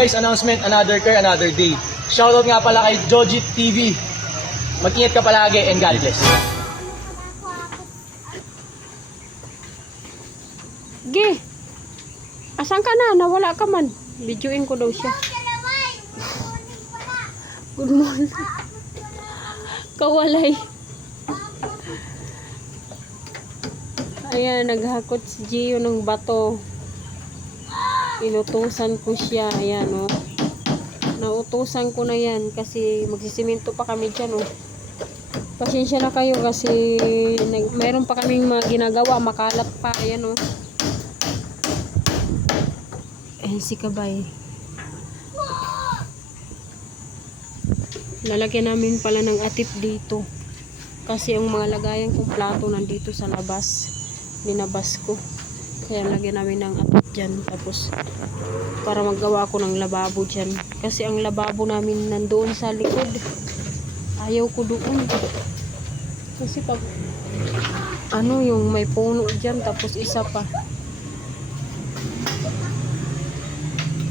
guys, announcement, another car, another day. Shoutout nga pala kay Jojit TV. Mag-ingat ka palagi and God bless. Ge, asan ka na? Nawala ka man. Videoin ko daw siya. Good morning. Kawalay. Ayan, naghakot si Gio ng bato. Inutusan ko siya. Ayan, oh. Nautusan ko na yan kasi magsisiminto pa kami dyan, oh. Pasensya na kayo kasi mayroon pa kaming mga ginagawa, makalat pa. Ayan, oh. Ayan si Kabay. Lalagyan namin pala ng atip dito kasi ang mga lagayan kong plato nandito sa labas. Linabas ko. Kaya lagyan namin ng atip dyan. Tapos para maggawa ako ng lababo dyan. Kasi ang lababo namin nandoon sa likod. Ayaw ko doon. Kasi pag ano yung may puno dyan tapos isa pa.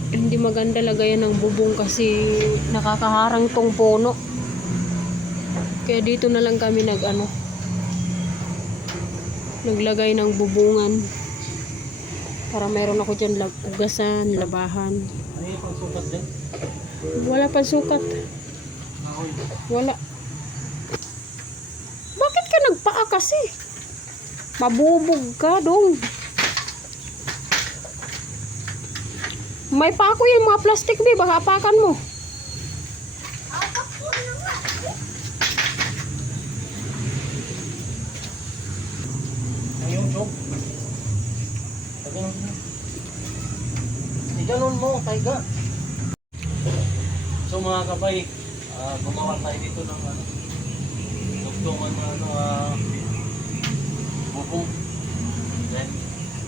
Hindi maganda lagayan ng bubong kasi nakakaharang tong puno. Kaya dito na lang kami naglagay ng bubungan. Para mayroon ako dyan ugasan, labahan. Ano yung pagsukat din? Wala pang sukat. Wala. Bakit ka nagpaa kasi? Mabubog ka dong. May pako yung mga plastic, be. Baka apakan mo. Ayun, Chok. Ganun mo, taiga. So mga kabay, gumawa tayo dito ng dugtungan na bubong. Then,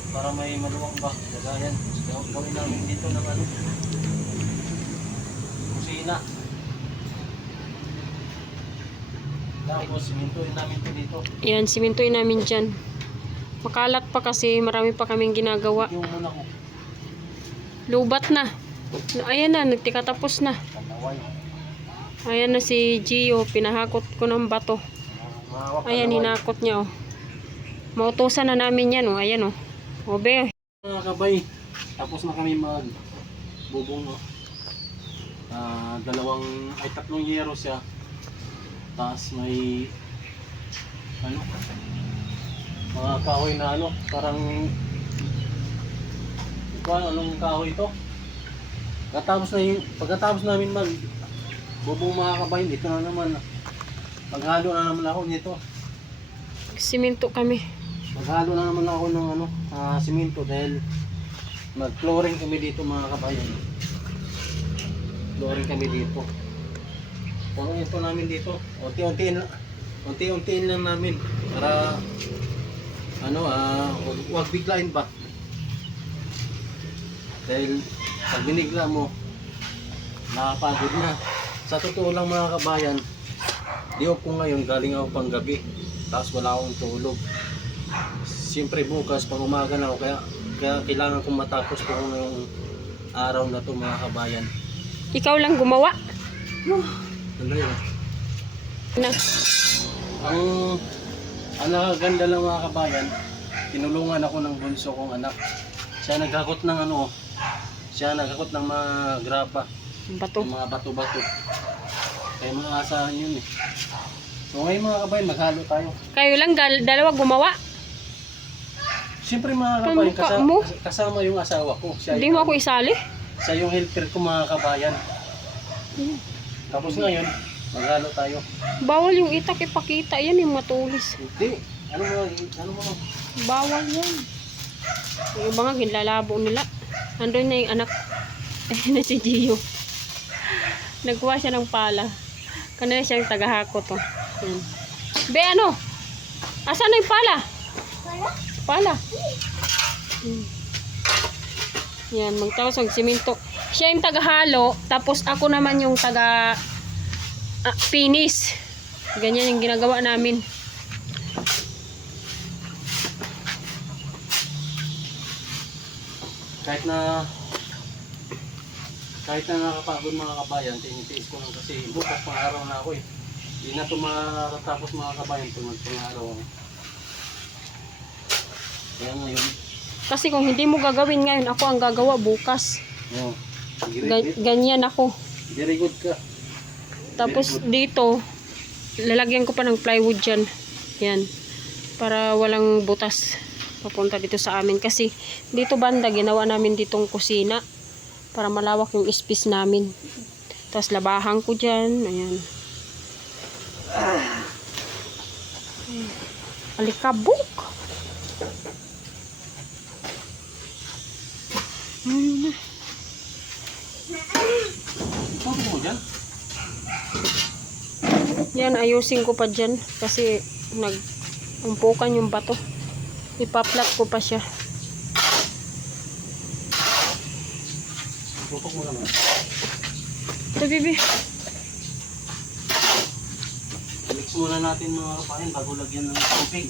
para may maluwang ba, lagayan. Gawin namin dito ng kusina. Tapos simintuin namin ito dito. Yan, simintuin namin dyan. Makalat pa kasi marami pa kaming ginagawa. Yung muna ko. Lubat na. Ayan na, nagtikatapos na. Ayan na si Gio, pinahakot ko ng bato. Ayan, hinakot niya, oh. Mautusan na namin yan, oh. Ayan, oh. Obe. Mga kabay, tapos na kami bubong, no? Tatlong yero siya. Tapos may mga kahoy na parang anong kahoy ito. Pagkatapos namin bubong mga kabay, dito na naman maghalo na naman ako nito. Siminto kami. Maghalo na naman ako ng siminto dahil mag-flooring kami dito mga kabayan. Flooring kami dito. Puro ito namin dito. Unti-untiin lang namin para wag biglain ba. Dahil pag binigla mo, nakapagod na. Sa totoo lang mga kabayan, di ako ngayon, galing ako pang gabi. Tapos wala akong tulog. Siyempre bukas pang umaga na ako, kaya kailangan kong matapos ko ngayong araw na to mga kabayan. Ikaw lang gumawa? Sandali na. Na. Ang nakaganda lang mga kabayan, tinulungan ako ng bunso kong anak. Siya naghakot ng mga grapa, Bato. mga bato-bato. Kaya mga asahan yun eh. So ngayon mga kabayan, maghalo tayo. Kayo lang dalawa gumawa? Siyempre mga kabayan, Pamukha mo? kasama yung asawa ko. Hindi mo ako isali? Siya yung helper ko mga kabayan. Tapos ngayon, maghalo tayo. Bawal yung itak ipakita yan, yung matulis. Hindi. Ano mo? Bawal yan. Yung iba nga ginlalabo nila. Nandun na yung anak. Ayun na si Gio. Nagkuha siya ng pala. Kanina siyang tagahakot, oh. Yan. Be, ano? Asan na yung pala? Pala. Yan, magtapos magsiminto. Siya yung tagahalo, tapos ako naman yung finish. Ganyan yung ginagawa namin. Kahit na Kahit na nakakapagod mga kabayan, tinitiis ko lang kasi bukas pang araw na ako eh. Hindi na ito matatapos mga kabayan, pang araw ako. Kaya ngayon, Kasi kung hindi mo gagawin ngayon, ako ang gagawa bukas. oh, Ganyan ako. very good ka. Tapos dito, lalagyan ko pa ng plywood dyan. Yan. Para walang butas papunta dito sa amin. Kasi dito banda, ginawa namin ditong kusina. Para malawak yung space namin. Tapos labahan ko dyan. Ayan. Alikabok. Photo mo dyan? Yan, ayusin ko pa dyan. Kasi nag-umpukan yung bato. Ipaplat ko pa siya. Tutok mo naman. Ito, bibi. Mix muna natin mga kapain bago lagyan ng tubig.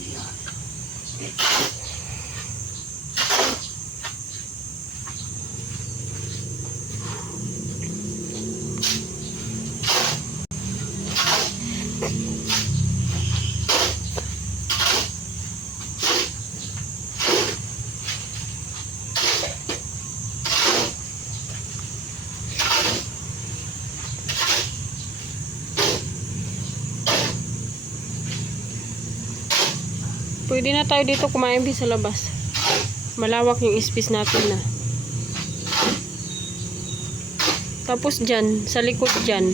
Pwede na tayo dito kumain sa labas. Malawak yung space natin na. Tapos dyan, sa likod dyan,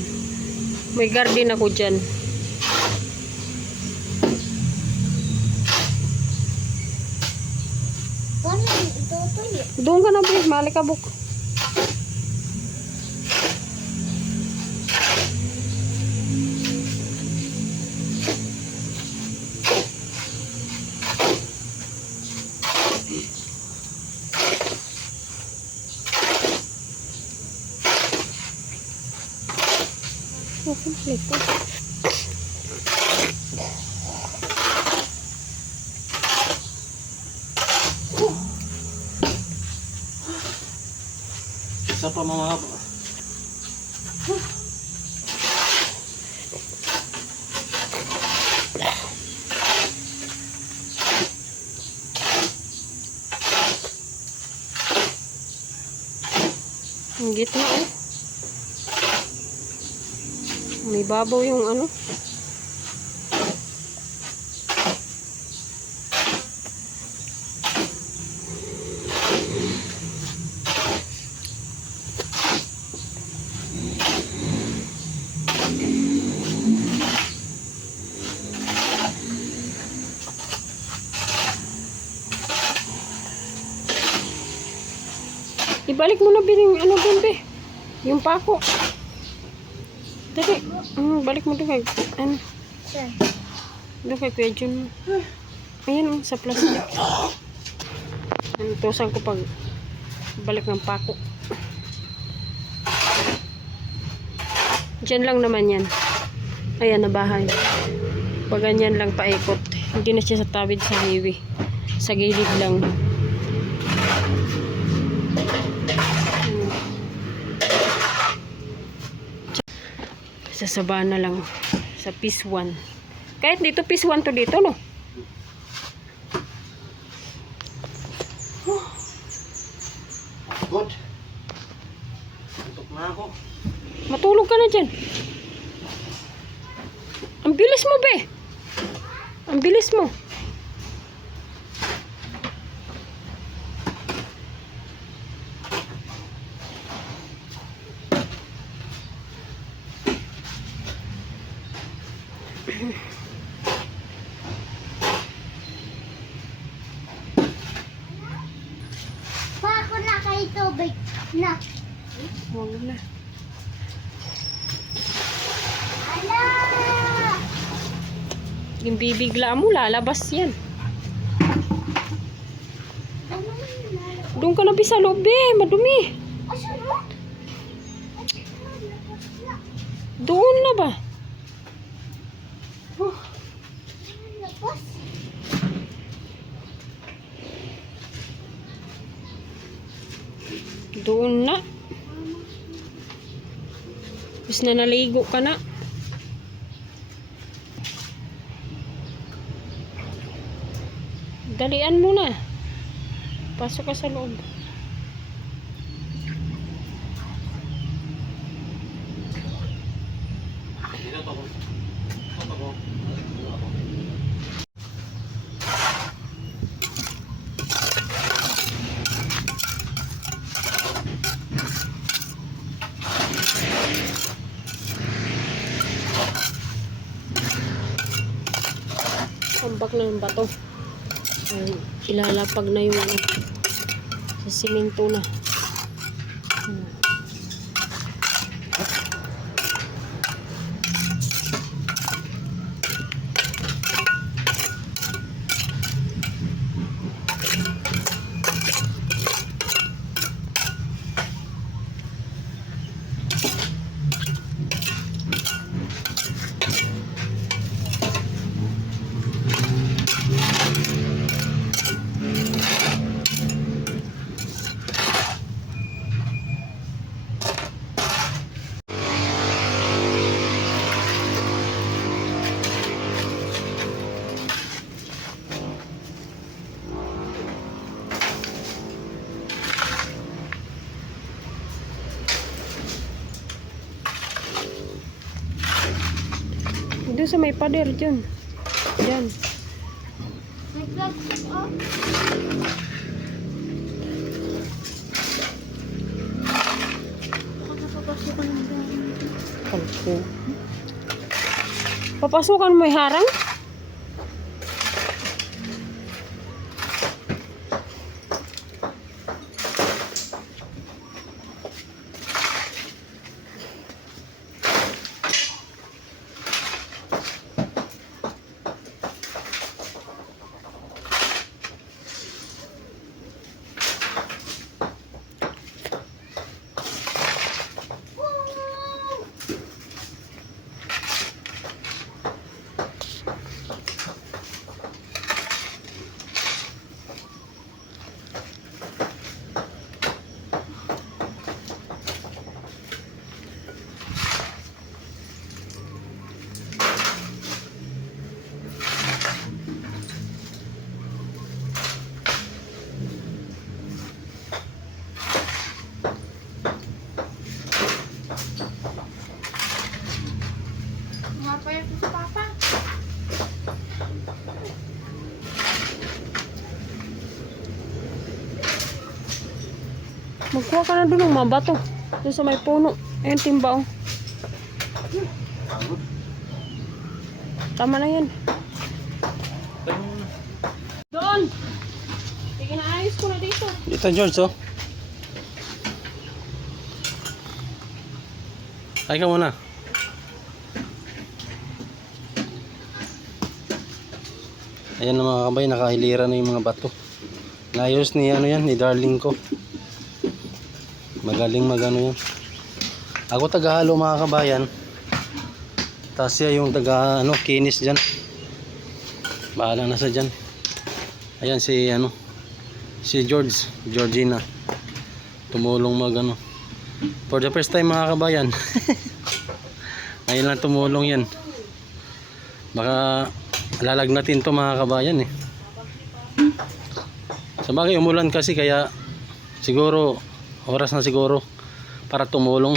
may garden ako dyan. Doon ka na, please. Malikabok. Isa pa mga Ang gitna eh. May babaw yung ano. Ibalik mo na biling ano dun, be. Yung pako. Dali. Balik mo doon kay ano. Doon kay Kuya Jun. Ayan sa plastic. Tusan ko pag balik ng pako. Diyan lang naman yan. Ayan na bahay. Pag ganyan lang paikot. Hindi na siya sa tawid sa highway. Sa gilid lang. Sa Sabana lang. Sa Piece 1. Kahit dito Piece 1 to dito, no? good. Tutok na ako. Matulog ka na dyan. Ang bilis mo, be. Ang bilis mo. Pa, ako na kay tubig na. Huwag na. Ala! Yung bibigla mo, lalabas yan. Ano yun? Doon ka na sa loob, be. Madumi. Asan mo? Doon na ba? Lapos. Doon na. Imbis na naligo ka na. Dalian mo na. Pasok ka sa loob. Dito to. Ito ko. Tambak na yung bato. Ay, ilalapag na yung ano. Sa simento na. Doon sa may pader dyan. Yan. Nag-vlog oh. Nakapapasok ng Kalpo. Papasukan mo yung harang? Mapayat sa papa. Magkuha ka na doon ng mga bato. Doon sa may puno. Ayun, timba oh. Tama na yan. Doon! Sige na, ayos ko na dito. Dito, George, oh. Ay ka muna. Ayan na mga kabay, nakahilira na yung mga bato. Nayos ni ano yan, ni darling ko. Magaling magano yan. Ako tagahalo mga kabayan. Tapos siya yung taga ano, kinis dyan. Bahala na sa dyan. Ayan si ano, si Georgina. Tumulong mag ano. For the first time mga kabayan. Ngayon lang tumulong yan. Baka lalagnatin to mga kabayan eh. Sa bagay umulan kasi kaya siguro oras na siguro para tumulong.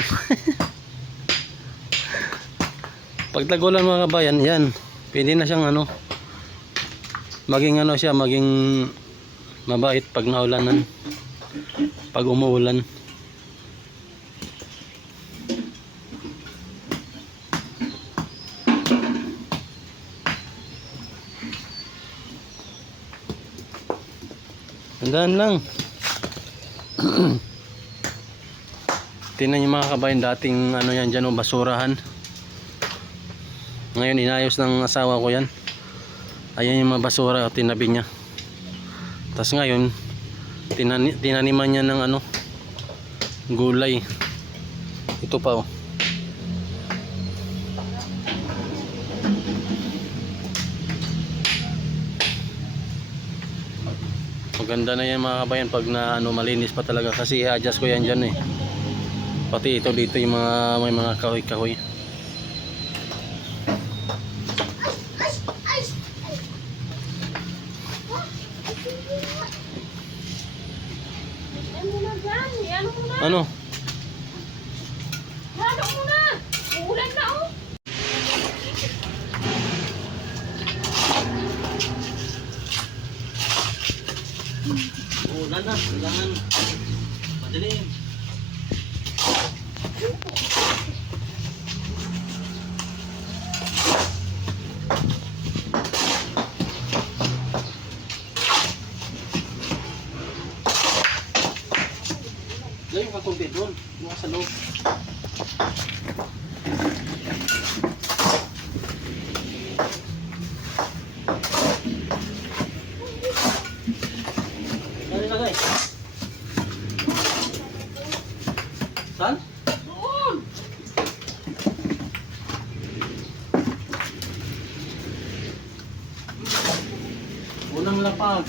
Pag tagulan mga kabayan, yan. Pwede na siyang ano, maging ano siya, maging mabait pag naulanan. Pag umuulan. Tandaan lang. Tingnan niyo mga kabayan, dating ano yan dyan o basurahan. Ngayon inayos ng asawa ko yan. Ayan yung mga basura tinabi niya. Tapos ngayon tinaniman niya ng ano, gulay. Ito pa oh. Maganda na yan mga kabayan pag na ano, malinis pa talaga kasi i-adjust ko yan dyan eh. Pati ito dito yung mga may mga kahoy-kahoy. Ay! Ay! Ano na dyan? Ano mo na? Ano? Ano mo na? Ulan na oh. Ulan na, kailangan madilim. Layo ka kunti doon, mga sa loob. Ano nilagay? Saan? Doon. Unang lapag.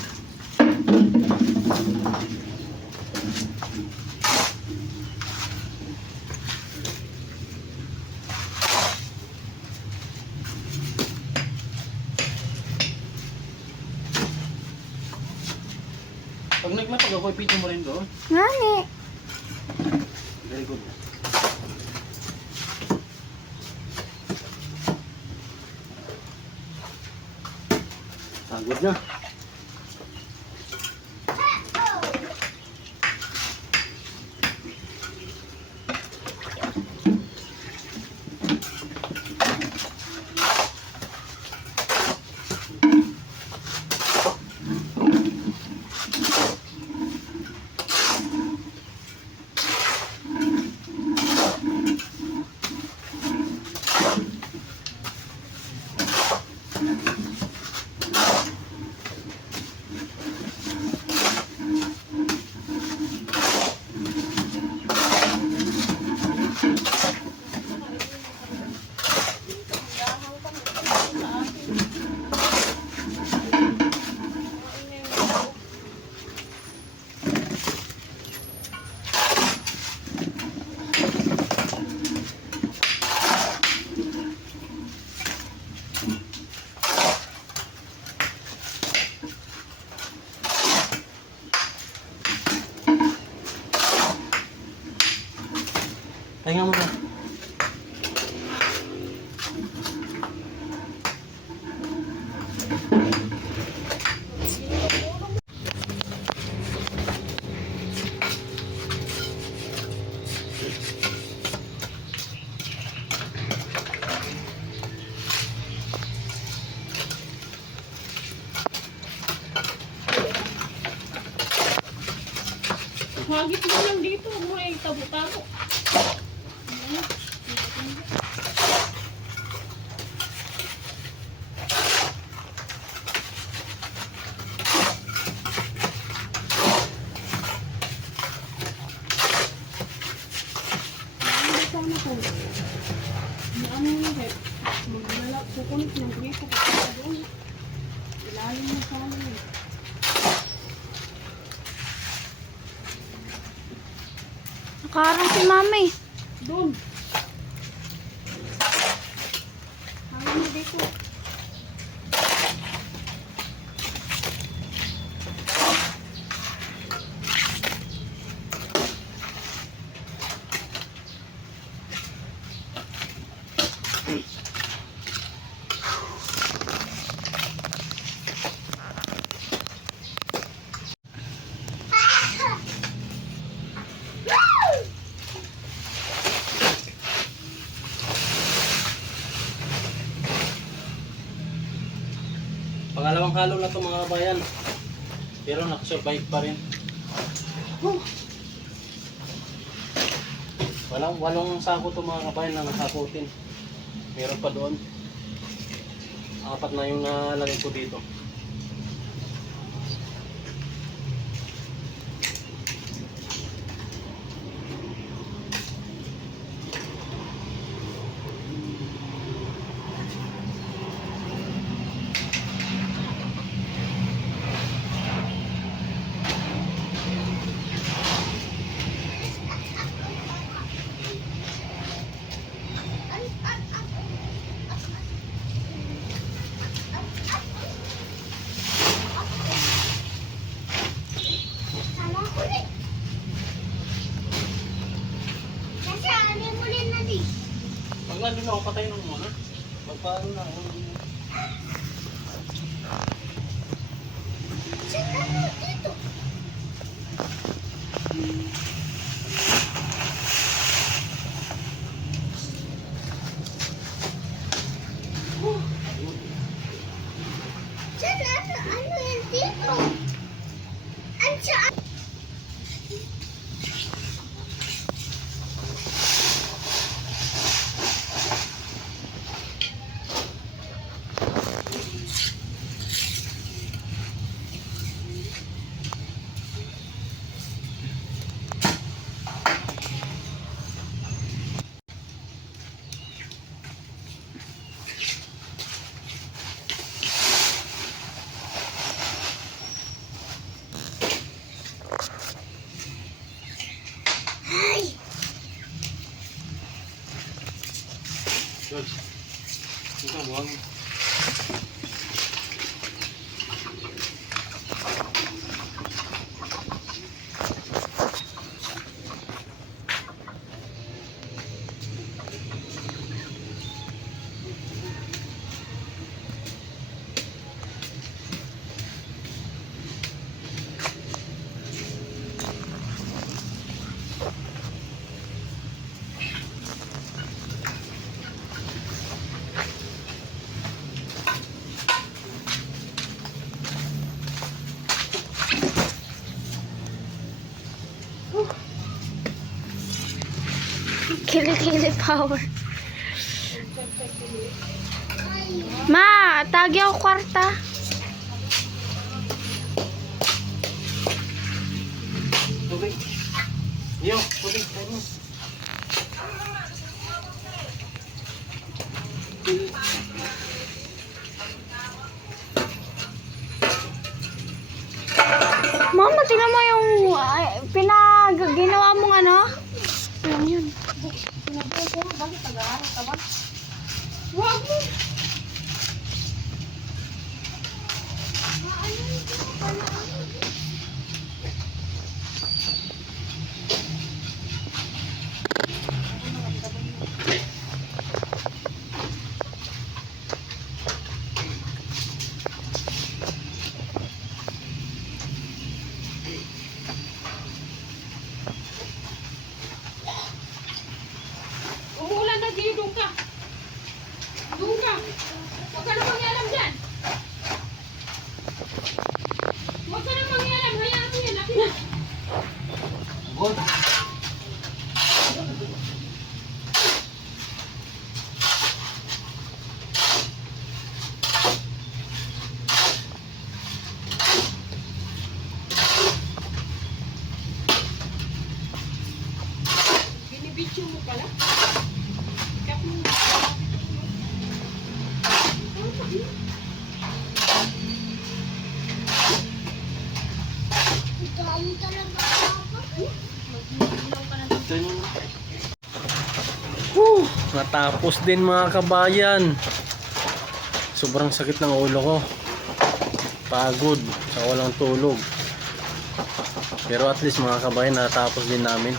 Pag naglapag ako, ipito mo rin doon. Nani? Very good. Pagod na. Pahinga mo na. Hagit mo lang dito. Huwag mo na yung tabo-tabo. Sana ko. Ano yun eh. Maglalap. Kukulit ng grito. Kasi doon. Ilalim mo sana eh. Nakarang si mami. Doon. Hanggang mo dito. Pangalawang halo na to mga kabayan. Pero nakasurvive pa rin. Walong sako to mga kabayan na nakakutin. Meron pa doon. 4 na yung nalagay ko dito. papatay nung muna. Magpaano na. Ano yan dito? Ang saan? George, ito buwang. Kilikili power. Ma, tagi ako kwarta. Tubig. Yo, tubig. Tayo. Mama, tingnan mo yung ginawa mong ano? Alam yun. Wag mo. Umuulan na dito, doon ka. Doon ka. Huwag ka na mangialam dyan. Huwag ka na mangialam. Hayaan mo yan. Laki na. Good. Binibidyo mo pala. Ikaw mo. Dami talaga ako. Tayo na. Natapos din mga kabayan. Sobrang sakit ng ulo ko. Pagod sa walang tulog. Pero at least mga kabayan, natapos din namin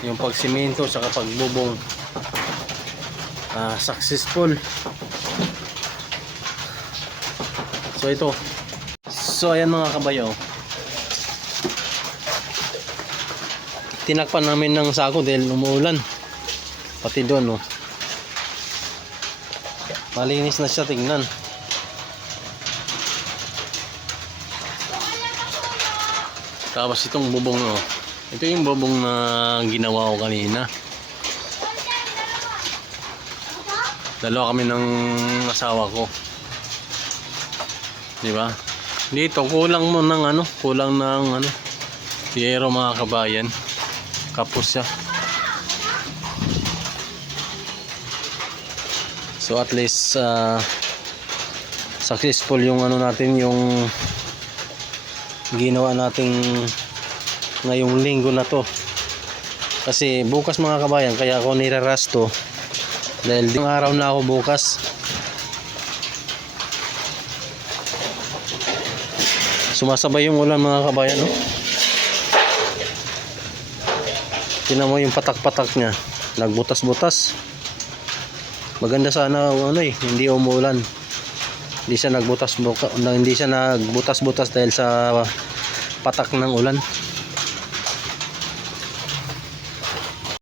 yung pagsimento sa pagbubong. Successful. So ito. So ayan mga kabayo. Tinakpan namin ng sako dahil umuulan. Pati doon, no. Malinis na siya tingnan. Tapos itong bubong, no. Ito yung bubong na ginawa ko kanina. Dalawa kami ng asawa ko. Di ba? Dito kulang mo ng ano, kulang ng ano, yero mga kabayan. Kapos siya. So at least successful yung ano natin, yung ginawa nating ngayong linggo na to. Kasi bukas mga kabayan, kaya ako niraras to dahil yung araw na ako bukas. Sumasabay yung ulan mga kabayan, no? Tingnan mo yung patak-patak niya, nagbutas-butas. Maganda sana ano eh, hindi umuulan. Hindi siya nagbutas-butas dahil sa patak ng ulan.